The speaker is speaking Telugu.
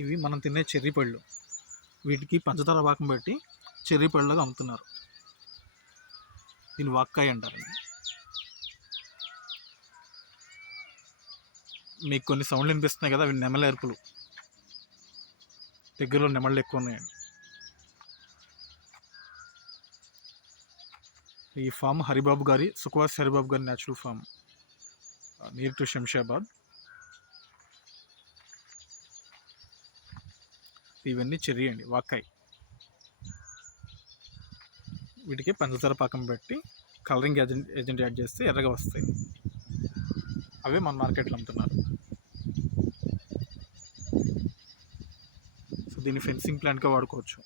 ఇవి మనం తినే చెర్రీ పళ్ళు. వీటికి పంచదార పాకం పెట్టి చెర్రీ పళ్ళులాగా అమ్ముతున్నారు. దీన్ని వాక్కాయ అంటారండి. మీకు కొన్ని సౌండ్లు వినిపిస్తున్నాయి కదా, అవి నెమలి అరుపులు. దగ్గరలో నెమళ్ళు ఎక్కువ ఉన్నాయండి. ఈ ఫామ్ హరిబాబు గారి, సుఖవాసి హరిబాబు గారి natural farm, near to Shamshabad. ఇవన్నీ చెర్రీ అండి, వాక్కాయ. వీటికి పంచదార పాకం పెట్టి కలరింగ్ ఏజెంట్ యాడ్ చేస్తే ఎర్రగా వస్తాయి. అవే మన మార్కెట్లో అమ్ముతున్నారు. సో దీన్ని ఫెన్సింగ్ ప్లాంట్గా వాడుకోవచ్చు.